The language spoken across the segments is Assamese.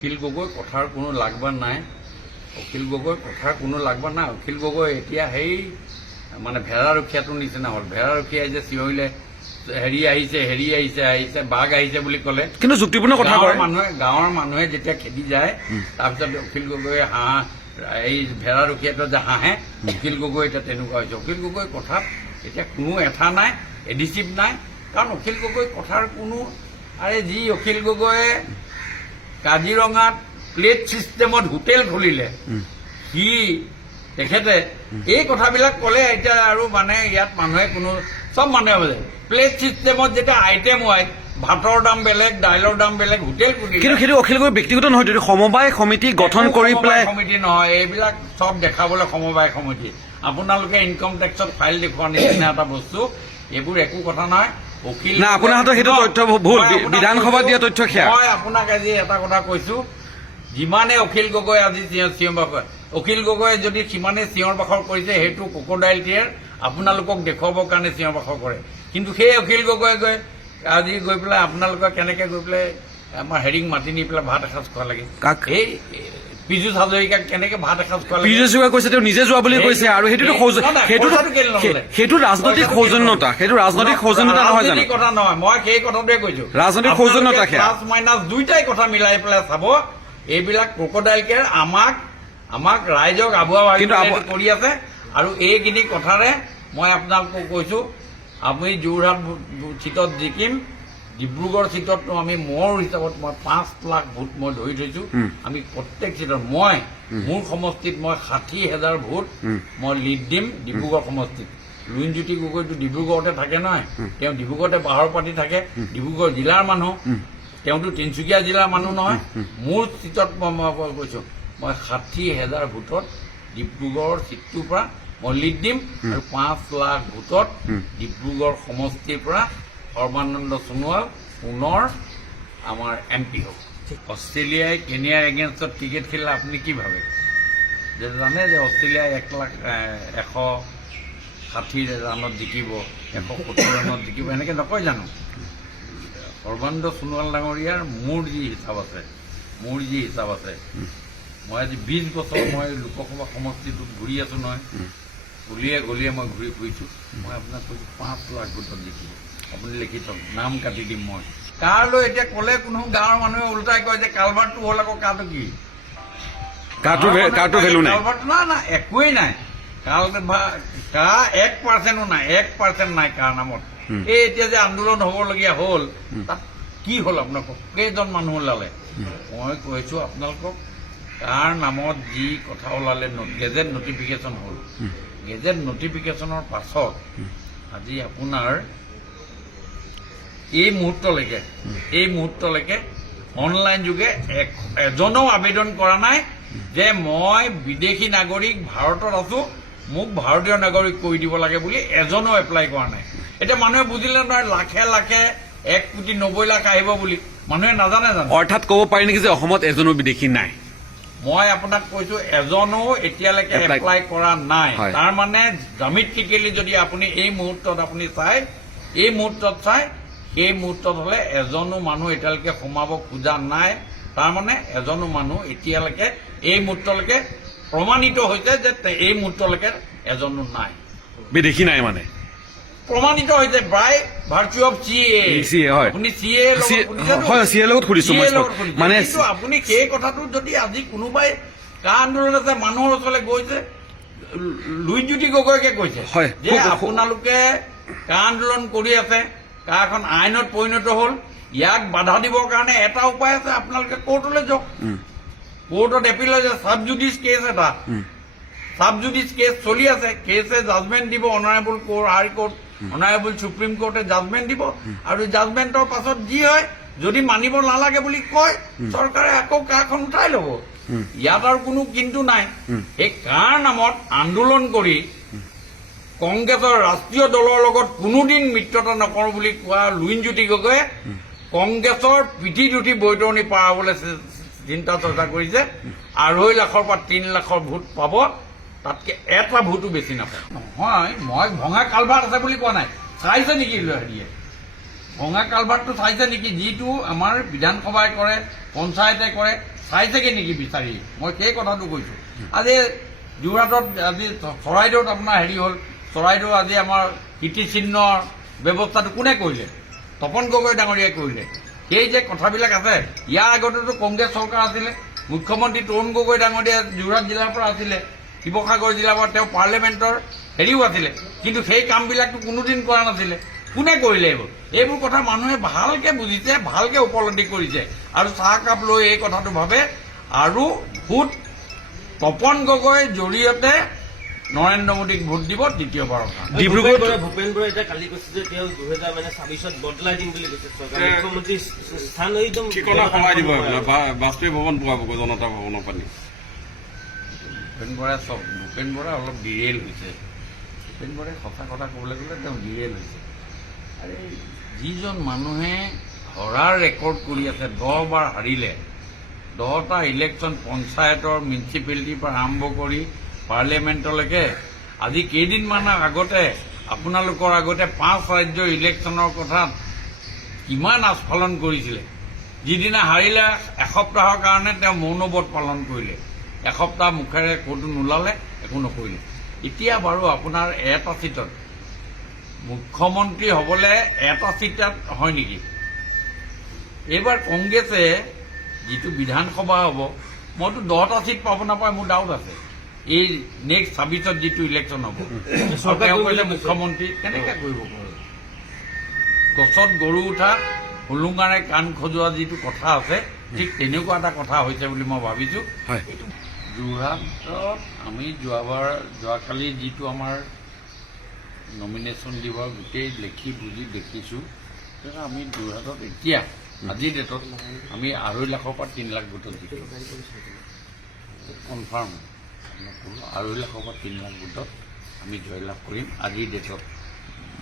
অখিল গগৈ কথাৰ কোনো লাগবান নাই। অখিল গগৈ কথাৰ কোনো লাগবান নাই। অখিল গগৈ এতিয়া সেই মানে ভেড়াৰখীয়াটোৰ নিচিনা হ'ল। ভেড়াৰখীয়াই যে চিঞৰিলে হেৰি আহিছে বাঘ আহিছে বুলি ক'লে, কিন্তু যুক্তিপূৰ্ণ কথা কয়। গাঁৱৰ মানুহে যেতিয়া খেদি যায়, তাৰপিছত অখিল গগৈয়ে হাঁহ এই ভেড়াৰখীয়াটো যে হাঁহে, অখিল গগৈ এতিয়া তেনেকুৱা হৈছে। অখিল গগৈ কথাত এতিয়া কোনো এঠা নাই, এডিচিভ নাই। কাৰণ অখিল গগৈ কথাৰ কোনো যি অখিল গগৈয়ে কাজিৰঙাত প্লেট ছিষ্টেমত হোটেল খুলিলে, সি তেখেতে এই কথাবিলাক ক'লে এতিয়া আৰু মানে ইয়াত মানুহে কোনো চব মানুহে বুজে। প্লেট ছিষ্টেমত যেতিয়া আইটেম ৱাইজ ভাতৰ দাম বেলেগ, দাইলৰ দাম বেলেগ, হোটেল খুলিলে। কিন্তু সেইটো অখিল গগৈ ব্যক্তিগত নহয়, সেইটো সমবায় সমিতি গঠন কৰি পেলাই। সমিতি নহয়, এইবিলাক চব দেখাবলৈ সমবায় সমিতি। আপোনালোকে ইনকম টেক্সত ফাইল দেখুওৱা নিচিনা এটা বস্তু, এইবোৰ একো কথা নহয়। অখিল না, আপোনাৰ হাতত সেইটো তথ্য ভুল, বিধানসভাত দিয়া তথ্য সেয়া। মই আপোনাক আজি এটা কথা কৈছো, যিমানে অখিল গগৈ আজি চিঞৰ বাখৰ, অখিল গগৈ যদি সিমানে চিঞৰ বাখৰ কৰিছে, সেইটো ক্ৰক'ডাইল টিয়াৰ আপোনালোকক দেখুৱাবৰ কাৰণে চিঞৰ বাখৰ কৰে। কিন্তু সেই অখিল গগৈ গৈ আজি গৈ পেলাই আপোনালোকক কেনেকে গৈ পেলাই আমাৰ হেৰিক মাতি নি পেলাই ভাত এসাঁজ খোৱা লাগে। সেই পীযুষ হাজৰিকাক কেনেকে ভাত এসাঁজ খোৱা লাগে। পীযুষ হাজৰিকাই কৈছে তেওঁ নিজে যোৱা বুলি কৈছে, আৰু সেইটো ৰাজনৈতিক সৌজন্যতা, সেইটো ৰাজনৈতিক সৌজন্যতা নহয় জানো? কথা নহয়, মই সেই কথাটোৱে কৈছো, ৰাজনৈতিক সৌজন্যতা প্লাছ মাইনাছ দুইটাই কথা মিলাই পেলাই চাব। এইবিলাক ক্ৰক'ডাইল কেয়াৰ আমাক ৰাইজক আবুৱা কৰি আছে। আৰু এইখিনি কথাৰে মই আপোনালোকক কৈছো, আমি যোৰহাট চিটত জিকিম, ডিব্ৰুগড় চিটততো আমি মোৰ হিচাপত মই 5 লাখ ভোট মই ধৰি থৈছো। আমি প্ৰত্যেক চিটত মোৰ সমষ্টিত মই 60,000 ভোট মই লিড দিম। ডিব্ৰুগড় সমষ্টিত লুইনজ্যোতি গগৈটো ডিব্ৰুগড়তে থাকে নহয়, তেওঁ ডিব্ৰুগড়তে বাহৰ পাতি থাকে, ডিব্ৰুগড় জিলাৰ মানুহ, তেওঁতো তিনিচুকীয়া জিলাৰ মানুহ নহয়। মোৰ চিটত মই কৈছো, মই 60,000 ভোটত ডিব্ৰুগড়ৰ চিটটোৰ পৰা মই লিড দিম। আৰু 5 লাখ ভোটত ডিব্ৰুগড় সমষ্টিৰ পৰা সৰ্বানন্দ সোণোৱাল পুনৰ আমাৰ MP হ'ব। অষ্ট্ৰেলিয়াই কেনিয়াৰ এগেইনষ্টত ক্ৰিকেট খেলিলে আপুনি কি ভাবে? যে জানে যে অষ্ট্ৰেলিয়াই 1,60 ৰানত জিকিব, 170 ৰানত জিকিব, এনেকে নকয় জানো? সৰ্বানন্দ সোণোৱাল ডাঙৰীয়াৰ মোৰ যি হিচাপ আছে, মই আজি 20 বছৰ মই লোকসভা সমষ্টিটোত ঘূৰি আছো নহয়, গলিয়ে মই ঘূৰি ফুৰিছো। মই আপোনাক কৈছো 5 লাখ ভোটত জিকিব। আপুনি লিখি থওক, নাম কাটি দিম মই। কাৰলৈ এতিয়া ক'লে কোনো গাঁৱৰ মানুহে ওলোটাই কয় যে কালভাৰটো হ'ল, আকৌ কাটো কি? কাৰটো ভেলু নাই, না একোৱেই নাই। কা 1% নাই, 1% নাই কাৰ নামত। এই এতিয়া যে আন্দোলন হ'বলগীয়া হ'ল, তাত কি হ'ল আপোনালোকক? কেইজন মানুহ ওলালে? মই কৈছো আপোনালোকক, কাৰ নামত যি কথা ওলালে, গেজেট নটিফিকেশ্যন হ'ল। গেজেট নটিফিকেশ্যনৰ পাছত আজি আপোনাৰ এই মুহূৰ্তলৈকে অনলাইন যোগে এজনেও আবেদন কৰা নাই যে মই বিদেশী নাগৰিক ভাৰতত আছো, মোক ভাৰতীয় নাগৰিক কৰি দিব লাগে বুলি এজনেও এপ্লাই কৰা নাই। এতিয়া মানুহে বুজিলে নহয়, লাখে 1,90,00,000 আহিব বুলি মানুহে নাজানে জানো? অৰ্থাৎ ক'ব পাৰি নেকি যে অসমত এজনো বিদেশী নাই? মই আপোনাক কৈছো, এজনো এতিয়ালৈকে এপ্লাই কৰা নাই। তাৰ মানে জ্যামিতিকেলি যদি আপুনি এই মুহূৰ্তত আপুনি চাই, সেই মুহূৰ্তত হলে এজনো মানুহ এতিয়ালৈকে সোমাব খোজা নাই। তাৰমানে এজনো মানুহ এতিয়ালৈকে এই মুহূৰ্তলৈকে প্ৰমাণিত হৈছে যে এই মুহূৰ্তলৈকে এজনো নাই, বিদেশী নাই মানে প্ৰমাণিত হৈছে বাই ভাৰ্চু অফ CA। আপুনি CA লগত সুধিছো মানে আপুনি সেই কথাটো যদি আজি কোনোবাই কা আন্দোলন আছে মানুহৰ ওচৰলৈ গৈছে, লুইনজ্যোতি গগৈকে কৈছে যে আপোনালোকে কা আন্দোলন কৰি আছে, কা এখন আইনত পৰিণত হ'ল, ইয়াক বাধা দিবৰ কাৰণে এটা উপায় আছে, আপোনালোকে কোৰ্টলৈ যাওক। কোৰ্টত এপিল হৈছে, চাবজুডিচ কেছ চলি আছে, কেছে জাজমেণ্ট দিব, অনাৰেবল হাই কোৰ্ট, অনাৰেবল সুপ্ৰিম কোৰ্টে জাজমেণ্ট দিব। আৰু জাজমেণ্টৰ পাছত যি হয়, যদি মানিব নালাগে বুলি কয়, চৰকাৰে আকৌ কাখন উঠাই ল'ব। ইয়াত আৰু কোনো কিন্তু নাই। সেই কাৰ নামত আন্দোলন কৰি কংগ্ৰেছৰ ৰাষ্ট্ৰীয় দলৰ লগত কোনোদিন মিত্ৰতা নকৰো বুলি কোৱা লুইনজ্যোতি গগৈয়ে কংগ্ৰেছৰ পিঠিত উঠি বৈতৰণি পাৰ হ'বলৈ চিন্তা চৰ্চা কৰিছে। 2.5 লাখৰ পৰা 3 লাখৰ ভোট পাব, তাতকে এটা ভোটো বেছি নাপায়। নহয়, মই ভঙা কালভাৰ্ট আছে বুলি কোৱা নাই। চাইছে নেকি হেৰিয়ে? ভঙা কালভাৰ্টটো চাইছে নেকি? যিটো আমাৰ বিধানসভাই কৰে, পঞ্চায়তে কৰে, চাইছেগৈ নেকি বিচাৰি, মই সেই কথাটো কৈছোঁ। আজি যোৰহাটত, আজি চৰাইদেউত আপোনাৰ হেৰি হ'ল, চৰাইদেউ আজি আমাৰ কীৰ্তিচিহ্নৰ ব্যৱস্থাটো কোনে কৰিলে? তপন গগৈ ডাঙৰীয়াই কৰিলে। সেই যে কথাবিলাক আছে, ইয়াৰ আগতেতো কংগ্ৰেছ চৰকাৰ আছিলে, মুখ্যমন্ত্ৰী তৰুণ গগৈ ডাঙৰীয়া যোৰহাট জিলাৰ পৰা আছিলে, শিৱসাগৰ জিলাৰ পৰা তেওঁ পাৰ্লিয়ামেণ্টৰ হেৰিও আছিলে, কিন্তু সেই কামবিলাকতো কোনোদিন কৰা নাছিলে। কোনে কৰিলে এইবোৰ? এইবোৰ কথা মানুহে ভালকে বুজিছে, ভালকে উপলব্ধি কৰিছে, আৰু চাহকাপ লৈ এই কথাটো ভাবে। আৰু ভোট তপন গগৈৰ জৰিয়তে নৰেন্দ্ৰ মোদীক ভোট দিব দ্বিতীয়বাৰৰ কাৰণে। ডিব্ৰুগড় ভূপেন বৰাই এতিয়া কালি কৈছে যে তেওঁ 2026 বদলাই দিম বুলি কৈছে চৰকাৰে, মুখ্যমন্ত্ৰী স্থান একদম ঠিকনা সলাই দিব বাজপেয়ী ভৱন পোৱাব জনতা ভৱনৰ পানী। ভূপেন বৰা অলপ ডিৰেল হৈছে। ভূপেন বৰাই সঁচা কথা ক'বলৈ গ'লে তেওঁ ডিৰেল হৈছে। আৰে যিজন মানুহে হৰাৰ ৰেকৰ্ড কৰি আছে, 10 বাৰ হাৰিলে, 10টা ইলেকশ্যন, পঞ্চায়তৰ, মিউনিচিপেলিটিৰ পৰা আৰম্ভ কৰি পাৰ্লিয়ামেণ্টলৈকে, আজি কেইদিনমানৰ আগতে আপোনালোকৰ আগতে 5 ৰাজ্যৰ ইলেকশ্যনৰ কথা কিমান আস্ফালন কৰিছিলে। যিদিনা হাৰিলে এসপ্তাহৰ কাৰণে তেওঁ মৌনব্ৰত পালন কৰিলে, এসপ্তাহ মুখেৰে ক'তো নোলালে, একো নকৰিলে। এতিয়া বাৰু আপোনাৰ এটা চিটত মুখ্যমন্ত্ৰী হ'বলৈ এটা চিটত হয় নেকি? এইবাৰ কংগ্ৰেছে যিটো বিধানসভা হ'ব, মইতো 10টা চিট পাব নাপায় মোৰ ডাউট আছে। এই নেক্সট 26ত যিটো ইলেকশ্যন হ'ব, তেওঁ কৈছে মুখ্যমন্ত্ৰী কেনেকৈ কৰিব? গছত গৰু উঠা, হুলুঙাৰে কাণ খজোৱা যিটো কথা আছে, ঠিক তেনেকুৱা এটা কথা হৈছে বুলি মই ভাবিছোঁ। যোৰহাটত আমি যোৱাকালি যিটো আমাৰ নমিনেশ্যন দিবৰ গোটেই লেখি বুজি দেখিছোঁ, আমি যোৰহাটত এতিয়া আজিৰ ডেটত আমি 2.5 লাখৰ পৰা 3 লাখ ভোটত জিকিলোঁ। কনফাৰ্ম 2.5 লাখৰ পৰা 3 লাখ ভোটত আমি জয়লাভ কৰিম। আজিৰ ডেটত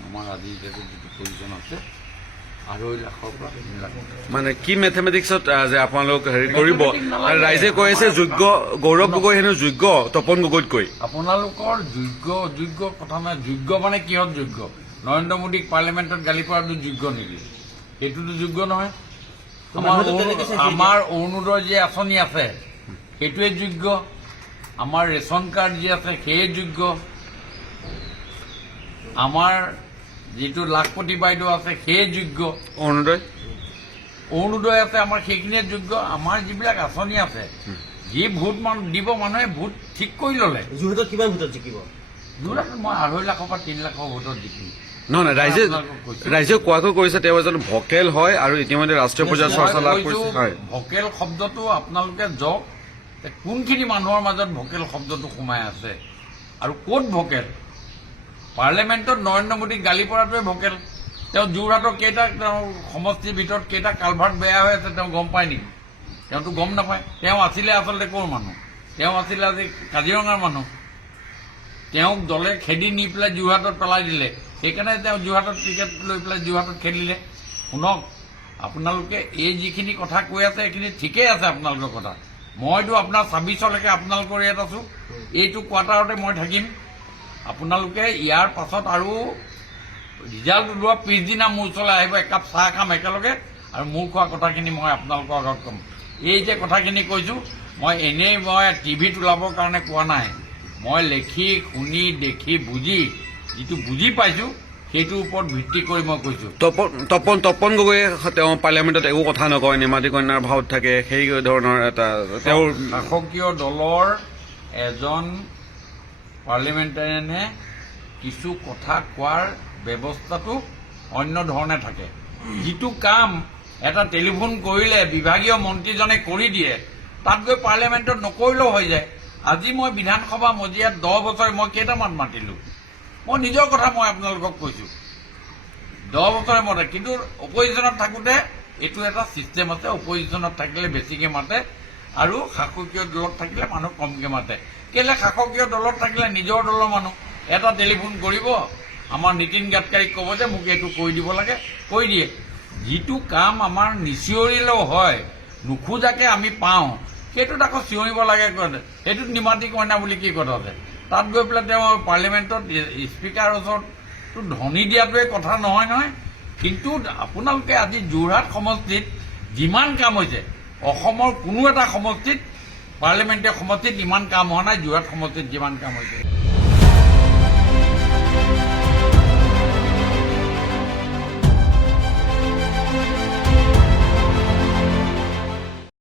আমাৰ আজিৰ ডেটত যিটো পজিশ্যন আছে, 2.5 লাখৰ পৰা 3 লাখ। মানে কি মেথমেটিক্সত যে আপোনালোক হেৰি কৰিব? ৰাইজে কৈ আছে যোগ্য গৌৰৱ গগৈ হেনো যোগ্য তপন গগৈতকৈ। আপোনালোকৰ যোগ্য কথা নাই। যোগ্য মানে কিহত যোগ্য? নৰেন্দ্ৰ মোদীক পাৰ্লিয়ামেণ্টত গালি পৰাটো যোগ্য নেকি? সেইটোতো যোগ্য নহয়। আমাৰ অৰুণোদয় যি আঁচনি আছে সেইটোৱে যোগ্য, আমাৰ ৰেচন কাৰ্ড যি আছে সেয়ে যোগ্য, আমাৰ যিটো লাখপতি বাইদেউ আছে সেয়ে যোগ্য, অৰুণোদয় আছে আমাৰ সেইখিনিয়ে যোগ্য। আমাৰ যিবিলাক আঁচনি আছে, যি ভোট দিব মানুহে ভোট ঠিক কৰি ল'লে। যোৰহাটত কিমান ভোটত জিকিব? যোৰহাটত মই 2.5 লাখৰ পৰা 3 লাখৰ ভোটত জিকিম। নহয়, ৰাইজে কোৱাকৈ কৈছে তেওঁ এজন ভকেল হয় আৰু ইতিমধ্যে ৰাষ্ট্ৰীয় পৰ্যায়ত চৰ্চা লাভ কৰিছে। ভকেল শব্দটো আপোনালোকে যাওক, কোনখিনি মানুহৰ মাজত ভকেল শব্দটো সোমাই আছে আৰু ক'ত ভকেল? পাৰ্লিয়ামেণ্টত নৰেন্দ্ৰ মোদীক গালি পৰাটোৱে ভকেল। তেওঁ যোৰহাটৰ কেইটা সমষ্টিৰ ভিতৰত কেইটা কালভাৰ্ট বেয়া হৈ আছে তেওঁ গম পায় নেকি? তেওঁতো গম নাপায়। তেওঁ আছিলে আচলতে ক'ৰ মানুহ? তেওঁ আছিলে আজি কাজিৰঙাৰ মানুহ। তেওঁক দলে খেদি নি পেলাই যোৰহাটত পেলাই দিলে, সেইকাৰণে তেওঁ যোৰহাটত টিকেট লৈ পেলাই যোৰহাটত খেলিলে। শুনক, আপোনালোকে এই যিখিনি কথা কৈ আছে এইখিনি ঠিকেই আছে আপোনালোকৰ কথা। মইতো আপোনাৰ 26লৈকে আপোনালোকৰ ইয়াত আছোঁ, এইটো কোৱাৰ্টাৰতে মই থাকিম। আপোনালোকে ইয়াৰ পাছত আৰু ৰিজাল্ট ওলোৱা পিছদিনা মোৰ ওচৰলৈ আহিব, একাপ চাহ খাম একেলগে, আৰু মোৰ খোৱা কথাখিনি মই আপোনালোকৰ আগত ক'ম। এই যে কথাখিনি কৈছোঁ, মই এনেই টিভিত ওলাবৰ কাৰণে কোৱা নাই। মই লেখি শুনি দেখি বুজি যিটো বুজি পাইছোঁ সেইটোৰ ওপৰত ভিত্তি কৰি মই কৈছোঁ। তপন গগৈয়ে তেওঁ পাৰ্লিয়ামেণ্টত একো কথা নকয়, নিমাতী কন্যাৰ ভাৱত থাকে, সেই ধৰণৰ এটা তেওঁৰ শাসকীয় দলৰ এজন পাৰ্লিমেণ্টাৰিয়ানে কিছু কথা কোৱাৰ ব্যৱস্থাটো অন্য ধৰণে থাকে। যিটো কাম এটা টেলিফোন কৰিলে বিভাগীয় মন্ত্ৰীজনে কৰি দিয়ে, তাত গৈ পাৰ্লিয়ামেণ্টত নকৰিলেও হৈ যায়। আজি মই বিধানসভা মজিয়াত 10 বছৰ মই কেইটামান মাতিলোঁ, মই নিজৰ কথা মই আপোনালোকক কৈছোঁ। 10 বছৰে মতে, কিন্তু অপজিশ্যনত থাকোঁতে এইটো এটা ছিষ্টেম আছে। অপজিশ্যনত থাকিলে বেছিকৈ মাতে আৰু শাসকীয় দলত থাকিলে মানুহ কমকৈ মাতে। কেলৈ? শাসকীয় দলত থাকিলে নিজৰ দলৰ মানুহ এটা টেলিফোন কৰিব, আমাৰ নীতিন গাডকাৰীক ক'ব যে মোক এইটো কৰি দিব লাগে, কৰি দিয়ে। যিটো কাম আমাৰ নিচিঞৰিলেও হয়, নোখোজাকে আমি পাওঁ, সেইটোত আকৌ চিঞৰিব লাগে। সেইটোত নিমাতী কইনা বুলি কি কথা আছে? তাত গৈ পেলাই তেওঁ পাৰ্লিয়ামেণ্টত স্পীকাৰৰ ওচৰততো ধনী দিয়াটোৱে কথা নহয়। কিন্তু আপোনালোকে আজি যোৰহাট সমষ্টিত যিমান কাম হৈছে অসমৰ কোনো এটা সমষ্টিত পাৰ্লিমেণ্টাৰী সমষ্টিত ইমান কাম হোৱা নাই যোৰহাট সমষ্টিত যিমান কাম হৈছে